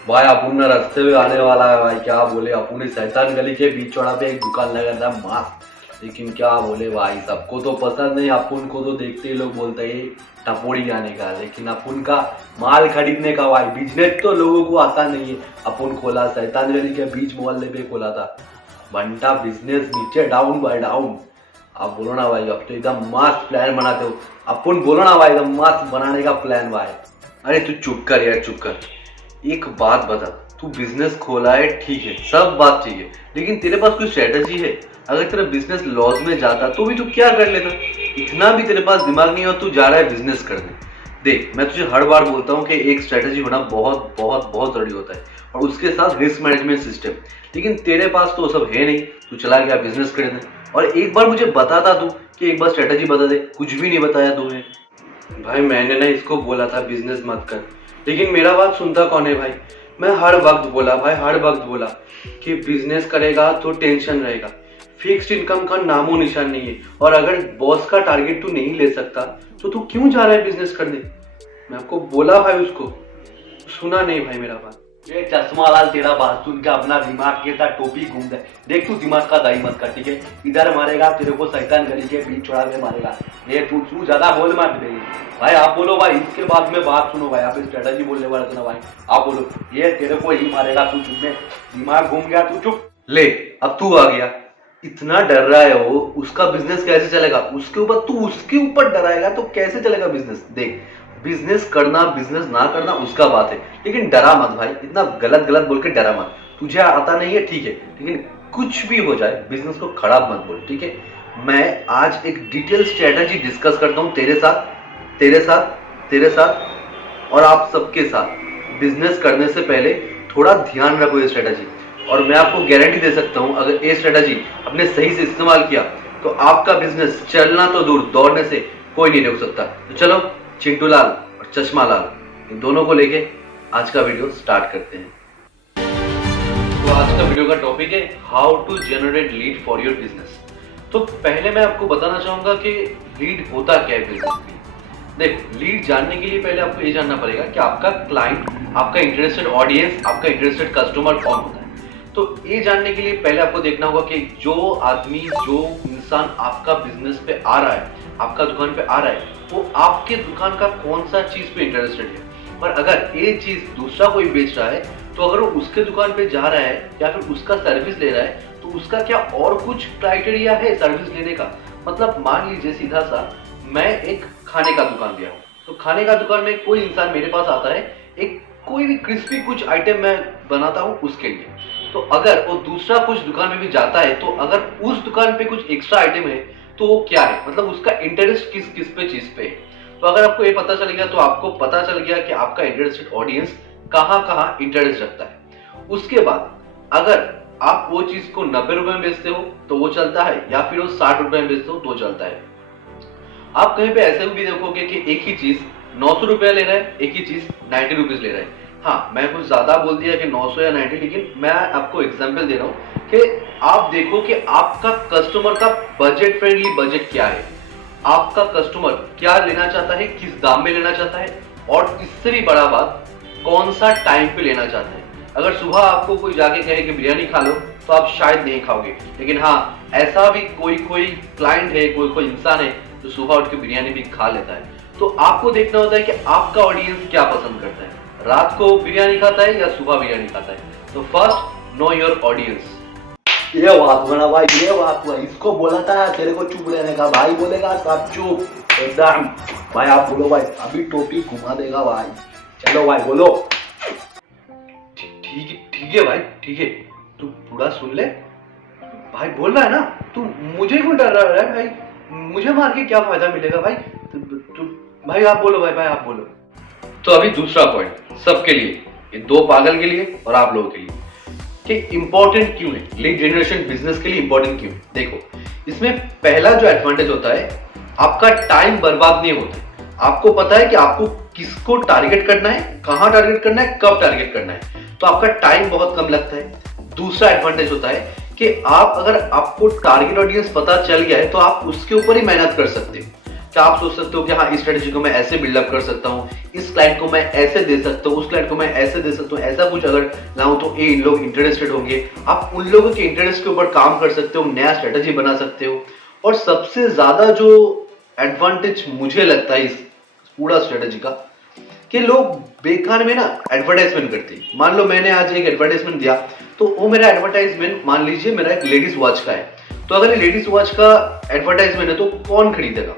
भाई अपुन ना रास्ते में आने वाला है भाई, क्या बोले अपुन शैतान गली के बीच चौड़ा पे एक दुकान लगा था मस्त। लेकिन क्या बोले भाई, सबको तो पसंद नहीं, अपुन को तो देखते ही लोग बोलते हैं टपोरी जाने का। लेकिन अपुन का माल खरीदने का भाई बिजनेस तो लोगों को आता नहीं है। अपुन खोला शैतान गली के बीच मोहल्ले पे खोला था बंटा बिजनेस, नीचे डाउन बाय डाउन। आप बोलो ना भाई, अब तो एकदम मस्त प्लान बनाते हो। अपुन बोलो ना भाई, एकदम मस्त बनाने का प्लान भाई। अरे तू चुप कर यार, चुप कर। एक बात बता, तू बिजनेस खोला है ठीक है, सब बात ठीक है, लेकिन तेरे पास कोई स्ट्रेटजी है? अगर तेरा बिजनेस लॉस में जाता तो भी तू क्या कर लेता? इतना भी तेरे पास दिमाग नहीं है और तू जा रहा है बिजनेस करने। देख, मैं तुझे हर बार बोलता हूँ कि एक स्ट्रेटजी होना बहुत बहुत बहुत जरूरी होता है, और उसके साथ रिस्क मैनेजमेंट सिस्टम। लेकिन तेरे पास तो सब है नहीं, तू चला गया बिजनेस करने। और एक बार मुझे बताता तू कि एक बार स्ट्रेटजी बता दे, कुछ भी नहीं बताया तूने। भाई मैंने ना इसको बोला था बिजनेस मत कर, लेकिन मेरा बात सुनता कौन है भाई। मैं हर वक्त बोला भाई, हर वक्त बोला कि बिजनेस करेगा तो टेंशन रहेगा, फिक्स्ड इनकम का नामो निशान नहीं है, और अगर बॉस का टारगेट तू नहीं ले सकता तो तू क्यों जा रहा है बिजनेस करने। मैं आपको बोला भाई, उसको सुना नहीं भाई मेरा बात। ये चश्मा लाल तेरा बात सुन के अपना दिमाग के साथ टोपी घूम जाए। देख तू दिमाग का दाई मत कर, ठीक है? इधर मारेगा तेरे को शैतान गली के बीच चौड़ा में मारेगा। ये तू ज्यादा बोल मत दे भाई। आप बोलो भाई, इसके बाद में बात सुनो भाई। आप स्ट्रेटजी बोलने वाले थे ना भाई, आप बोलो। ये तेरे को ही मारेगा, तू चुप में दिमाग घूम गया, तू चुप। ले, अब तू आ गया। इतना डर रहा है वो, उसका बिजनेस कैसे चलेगा? उसके ऊपर तू उसके ऊपर डराएगा तो कैसे चलेगा बिजनेस? देख, बिजनेस करना बिजनेस ना करना उसका बात है, लेकिन डरा मत भाई। इतना गलत गलत बोल के डरा मत। तुझे आता नहीं है ठीक है, लेकिन कुछ भी हो जाए बिजनेस को खराब मत बोल, ठीक है? मैं आज एक डिटेल स्ट्रेटजी डिस्कस करता हूं तेरे साथ, तेरे साथ, तेरे साथ और आप सबके साथ। बिजनेस करने से पहले थोड़ा ध्यान रखो ये स्ट्रेटजी, और मैं आपको गारंटी दे सकता हूं अगर ये स्ट्रेटजी आपने सही से इस्तेमाल किया तो आपका बिजनेस चलना तो दूर, दौड़ने से कोई नहीं रोक सकता। तो चलो, चिंटू लाल और चश्मा लाल, इन दोनों को लेके आज का वीडियो स्टार्ट करते हैं। तो आज का वीडियो का टॉपिक है how to generate lead for your business. तो पहले मैं आपको बताना चाहूंगा कि लीड होता क्या है बिजनेस में। देख, लीड जानने के लिए पहले आपको ये जानना पड़ेगा कि आपका क्लाइंट, आपका इंटरेस्टेड ऑडियंस, आपका इंटरेस्टेड कस्टमर कौन होता है। तो ये जानने के लिए पहले आपको देखना होगा कि जो आदमी, जो इंसान आपका बिजनेस पे आ रहा है, आपका दुकान पे आ रहा है, वो आपके दुकान का कौन सा चीज पे इंटरेस्टेड है। और अगर ये चीज दूसरा कोई बेच रहा है तो अगर वो उसके दुकान पे जा रहा है या फिर उसका सर्विस ले रहा है तो उसका क्या और कुछ क्राइटेरिया है सर्विस लेने का। मतलब मान लीजिए सीधा सा, मैं एक खाने का दुकान दिया हूँ, तो खाने का दुकान में कोई इंसान मेरे पास आता है, एक कोई भी क्रिस्पी कुछ आइटम मैं बनाता हूँ उसके लिए। तो अगर वो दूसरा कुछ दुकान में भी जाता है तो अगर उस दुकान पे कुछ एक्स्ट्रा आइटम है तो वो क्या है, मतलब उसका इंटरेस्ट किस किस पे चीज पे है। तो अगर आपको ये पता चल गया तो आपको पता चल गया कि आपका इंटरेस्टेड ऑडियंस कहाँ कहाँ इंटरेस्ट रखता है। उसके बाद अगर आप वो चीज को 90 रुपए में बेचते हो तो वो चलता है, या फिर वो 60 रुपए में बेचते हो तो चलता है। आप कहीं पे ऐसे भी देखोगे कि एक ही चीज 900 रुपया ले रहा है, एक ही चीज 90 रुपीज ले रहा है। हाँ, मैं कुछ ज्यादा बोल दिया कि 900 या 90, लेकिन मैं आपको एग्जांपल दे रहा हूँ कि आप देखो कि आपका कस्टमर का बजट फ्रेंडली बजट क्या है, आपका कस्टमर क्या लेना चाहता है, किस दाम में लेना चाहता है, और इससे भी बड़ा बात, कौन सा टाइम पे लेना चाहता है। अगर सुबह आपको कोई जाके कहे कि बिरयानी खा लो तो आप शायद नहीं खाओगे, लेकिन हाँ, ऐसा भी कोई कोई क्लाइंट है, कोई कोई इंसान है जो सुबह उठ के बिरयानी भी खा लेता है। तो आपको देखना होता है कि आपका ऑडियंस क्या पसंद करता है, रात को बिरयानी खाता है या सुबह बिरयानी खाता है। तो फर्स्ट, नो योर ऑडियंस। ये बात बना भाई, ये बात हुआ। इसको बोला था तेरे को चुप रहने का, भाई बोलेगा सब चुप एकदम। भाई आप बोलो भाई, अभी टोपी घुमा देगा भाई। चलो भाई बोलो। ठीक है भाई, ठीक है, तू पूरा सुन ले भाई। बोल रहा है ना तू, मुझे क्यों डर रहा है भाई? मुझे मार के क्या फायदा मिलेगा भाई? तू भाई आप बोलो भाई, आप बोलो। तो अभी दूसरा पॉइंट सबके लिए, ये दो पागल के लिए और आप लोगों के लिए, कि इंपॉर्टेंट क्यों है लीड जनरेशन बिजनेस के लिए। इंपॉर्टेंट क्यों? देखो, इसमें पहला जो एडवांटेज होता है, आपका टाइम बर्बाद नहीं होता है। आपको पता है कि आपको किसको टारगेट करना है, कहां टारगेट करना है, कब टारगेट करना है, तो आपका टाइम बहुत कम लगता है। दूसरा एडवांटेज होता है कि आप, अगर आपको टारगेट ऑडियंस पता चल गया है तो आप उसके ऊपर ही मेहनत कर सकते हो। क्या आप सोच सकते हो कि हाँ इस स्ट्रेटेजी को मैं ऐसे बिल्डअप कर सकता हूँ, इस क्लाइंट को मैं ऐसे दे सकता हूँ, उस क्लाइंट को मैं ऐसे दे सकता हूँ, ऐसा कुछ अगर लाऊं तो ये इन लोग इंटरेस्टेड होंगे। आप उन लोगों के इंटरेस्ट के ऊपर काम कर सकते हो, नया स्ट्रेटेजी बना सकते हो। और सबसे ज्यादा जो एडवांटेज मुझे लगता है इस पूरा स्ट्रेटेजी का, कि लोग बेकार में ना एडवर्टाइजमेंट करते हैं। मान लो मैंने आज एक एडवर्टाइजमेंट दिया, तो वो मेरा एडवर्टाइजमेंट मान लीजिए मेरा एक लेडीज वॉच का है, तो अगर ये लेडीज वॉच का एडवर्टाइजमेंट है तो कौन खरीदेगा?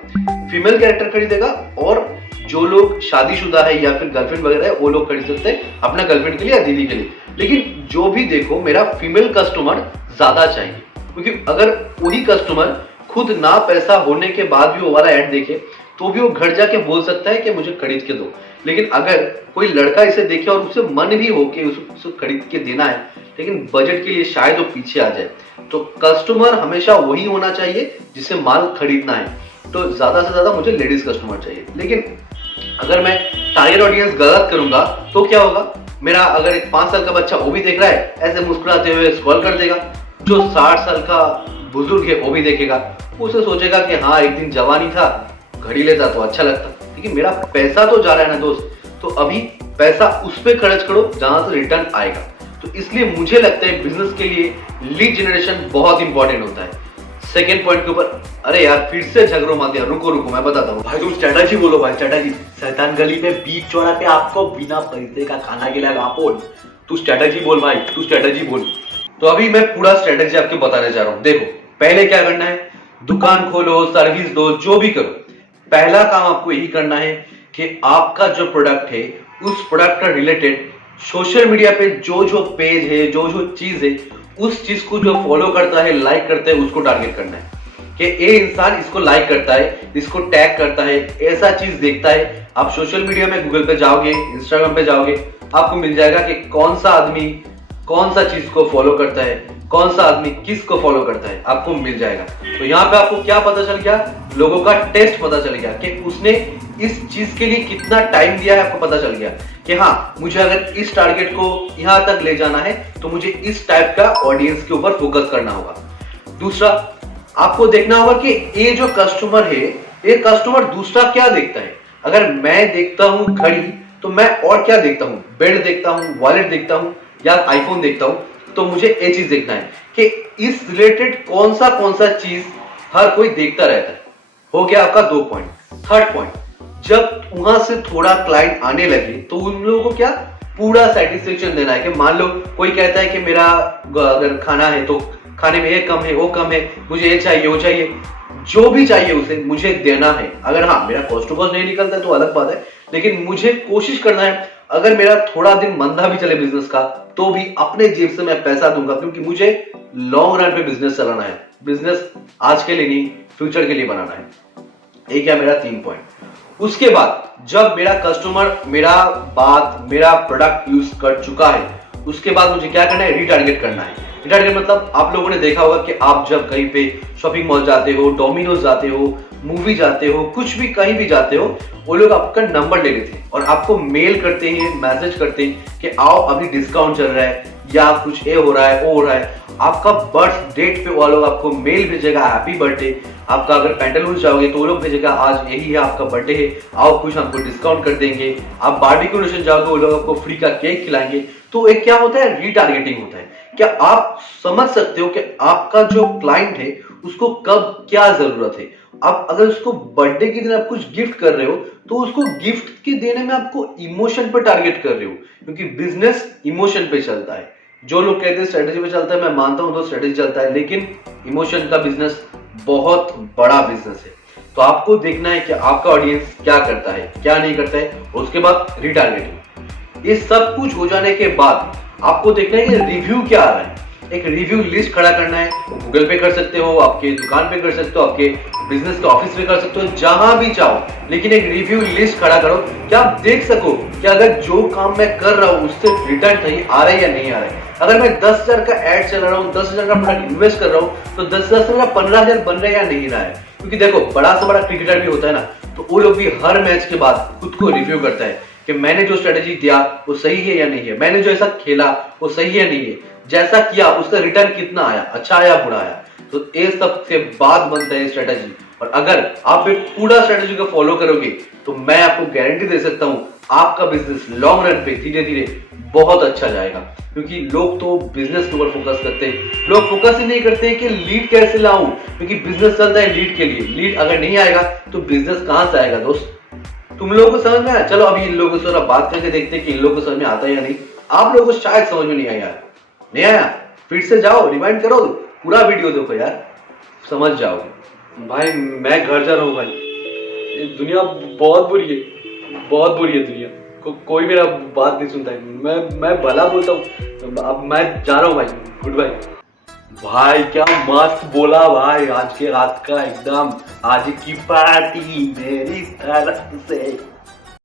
फीमेल कैरेक्टर खरीदेगा, और जो लोग शादीशुदा है या फिर गर्लफ्रेंड वगैरह है वो लोग खरीद सकते हैं अपना गर्लफ्रेंड के लिए या दीदी के लिए। लेकिन जो भी देखो मेरा फीमेल कस्टमर ज्यादा चाहिए, क्योंकि अगर वही कस्टमर खुद ना पैसा होने के बाद भी वो वाला ऐड देखे तो भी वो घर जाके बोल सकता है कि मुझे खरीद के दो। लेकिन अगर कोई लड़का इसे देखे और उससे मन भी हो कि उसको खरीद के देना है, लेकिन बजट के लिए शायद वो पीछे आ जाए, तो कस्टमर हमेशा वही होना चाहिए जिसे माल खरीदना है। तो ज्यादा से ज्यादा मुझे लेडीज कस्टमर चाहिए। लेकिन अगर मैं टारगेट ऑडियंस गलत करूंगा तो क्या होगा? मेरा अगर एक 5 साल का बच्चा वो भी देख रहा है, ऐसे मुस्कुराते हुए स्क्रॉल कर देगा। जो 60 साल का बुजुर्ग है वो भी देखेगा, उसे सोचेगा कि हाँ एक दिन जवानी था, घड़ी लेता तो अच्छा लगता। लेकिन मेरा पैसा तो जा रहा है ना दोस्त, तो अभी पैसा उस पर खर्च करो जहां से रिटर्न आएगा। तो इसलिए मुझे लगता है बिजनेस के लिए लीड जनरेशन बहुत इंपॉर्टेंट होता है। सेकेंड पॉइंट के ऊपर, अरे यार फिर से झगड़ो मत यार, रुको रुको मैं बताता हूँ। भाई तुम स्ट्रेटजी बोलो भाई, स्ट्रेटजी। शैतान गली में बीच चौरा पे आपको बिना पैसे का खाना खिलाएगा बोल। तू स्ट्रेटजी बोल भाई, तू स्ट्रेटजी बोल। तो अभी मैं पूरा स्ट्रेटजी आपको बताने जा रहा हूँ। देखो पहले क्या करना है, दुकान खोलो, सर्विस दो, जो भी करो, पहला काम आपको यही करना है कि आपका जो प्रोडक्ट है उस प्रोडक्ट का रिलेटेड सोशल मीडिया पे जो जो पेज है, जो जो चीज है, उस चीज को जो फॉलो करता है, लाइक करता है, उसको टारगेट करना है कि ये इंसान इसको लाइक करता है, इसको टैग करता है, ऐसा चीज देखता है। आप सोशल मीडिया में गूगल पे जाओगे, इंस्टाग्राम पे जाओगे, आपको मिल जाएगा कि कौन सा आदमी कौन सा चीज को फॉलो करता है, कौन सा आदमी किस को फॉलो करता है, आपको मिल जाएगा। तो यहाँ पे आपको क्या पता चल गया? लोगों का टेस्ट पता चल गया कि उसने इस चीज के लिए कितना टाइम दिया है। आपको पता चल गया कि हाँ मुझे अगर इस टारगेट को यहां तक ले जाना है तो मुझे इस टाइप का ऑडियंस के ऊपर फोकस करना होगा। दूसरा, आपको देखना होगा कि ये जो कस्टमर है, ये कस्टमर दूसरा क्या देखता है। अगर मैं देखता हूं घड़ी, तो मैं और क्या देखता हूं? बेड देखता हूं, वॉलेट देखता हूं, या आईफोन देखता हूं। तो मुझे ये चीज देखना है कि इस रिलेटेड कौन सा चीज हर कोई देखता रहता है। हो गया आपका 2 पॉइंट। थर्ड पॉइंट, जब वहां से थोड़ा क्लाइंट आने लगे तो उन लोगों को क्या पूरा सेटिस्फेक्शन देना है। कि मान लो कोई कहता है कि मेरा अगर खाना है तो खाने में ये कम है, वो कम है, मुझे ये चाहिए, वो चाहिए, जो भी चाहिए उसे मुझे देना है। अगर हाँ मेरा कॉस्ट टू कॉस्ट नहीं निकलता है तो अलग बात है, लेकिन मुझे कोशिश करना है अगर मेरा थोड़ा दिन मंदा भी चले बिजनेस का तो भी अपने जेब से मैं पैसा दूंगा, क्योंकि मुझे लॉन्ग रन पे बिजनेस चलाना है। बिजनेस आज के लिए नहीं, फ्यूचर के लिए बनाना है। एक है मेरा 3 पॉइंट। उसके बाद जब मेरा कस्टमर मेरा प्रोडक्ट यूज कर चुका है, उसके बाद मुझे क्या करना है? रीटारगेट करना है। रीटारगेट मतलब आप लोगों ने देखा होगा कि आप जब कहीं पे शॉपिंग मॉल जाते हो, डोमिनोज जाते हो, मूवी जाते हो, कुछ भी कहीं भी जाते हो, वो लोग आपका नंबर ले लेते हैं और आपको मेल करते हैं, मैसेज करते हैं कि आओ अभी डिस्काउंट चल रहा है, या कुछ ये हो रहा है, वो हो रहा है। आपका बर्थ डेट पे वो लोग आपको मेल भेजेगा, हैप्पी बर्थडे। आपका अगर पेंटालून जाओगे तो वो लोग भेजेगा आज यही है आपका बर्थडे है, आओ कुछ हमको डिस्काउंट कर देंगे। आप बारबेक्यू नेशन जाओगे, वो लोग आपको फ्री का केक खिलाएंगे। तो एक क्या होता है? रीटारगेटिंग होता है। क्या आप समझ सकते हो कि आपका जो क्लाइंट है उसको कब क्या जरूरत है? आप अगर उसको बर्थडे के दिन आप कुछ गिफ्ट कर रहे हो तो उसको गिफ्ट के देने में आपको इमोशन पर टारगेट कर रहे हो, क्योंकि बिजनेस इमोशन पे चलता है। जो लोग कहते हैं स्ट्रेटेजी पे चलता है, मैं मानता हूं तो स्ट्रेटेजी चलता है, लेकिन इमोशन का बिजनेस बहुत बड़ा बिजनेस है। तो आपको देखना है कि आपका ऑडियंस क्या करता है, क्या नहीं करता है, और उसके बाद रीटारगेटिंग। ये सब कुछ हो जाने के बाद आपको देखना है कि रिव्यू क्या आ रहा है। एक रिव्यू लिस्ट खड़ा करना है। गूगल पे कर सकते हो, आपके दुकान पे कर सकते हो, आपके बिजनेस के ऑफिस में कर सकते हो, जहां भी चाहो, लेकिन एक रिव्यू लिस्ट खड़ा करो कि आप देख सको कि अगर जो काम मैं कर रहा हूं उससे रिटर्न नहीं आ रहा है या नहीं आ रहा है। अगर मैं 10,000 का एड चला रहा हूँ, 10,000 का प्रोडक्ट इन्वेस्ट कर रहा हूँ, तो 10,000 से मेरा 15,000 बन रहा है या नहीं रहा है। क्योंकि देखो बड़ा से बड़ा क्रिकेटर भी होता है ना, तो वो लोग भी हर मैच के बाद खुद को रिव्यू करता है कि मैंने जो स्ट्रेटेजी दिया वो सही है या नहीं है, मैंने जो ऐसा खेला वो सही है नहीं है, जैसा किया उसका रिटर्न कितना आया, अच्छा आया बुरा आया। तो ये सब के बाद बनता है स्ट्रेटेजी, और अगर आप एक पूरा स्ट्रेटेजी को फॉलो करोगे तो मैं आपको गारंटी दे सकता हूं आपका बिजनेस लॉन्ग रन पे धीरे धीरे बहुत अच्छा जाएगा। क्योंकि लोग तो बिजनेस के ऊपर फोकस करते हैं, लोग फोकस ही नहीं करते हैं कि लीड कैसे लाऊं, क्योंकि बिजनेस चलता है लीड के लिए। लीड अगर नहीं आएगा तो बिजनेस कहां से आएगा दोस्त? तुम लोगों को समझ में आया? चलो अभी इन लोगों से बात करके देखते हैं कि इन लोगों को समझ में आता है या नहीं। आप लोगों को शायद समझ में नहीं आया यार, नहीं आया? फिर से जाओ, रिवाइंड करो, पूरा वीडियो देखो यार, समझ जाओगे। भाई मैं घर जा रहा हूँ भाई, ये दुनिया बहुत बुरी है, बहुत बुरी है दुनिया। कोई मेरा बात नहीं सुनता है। मैं भला बोलता हूँ। अब मैं जा रहा हूँ भाई, गुड बाय। भाई क्या मस्त बोला भाई, आज के रात का एकदम आज की पार्टी मेरी तरफ से।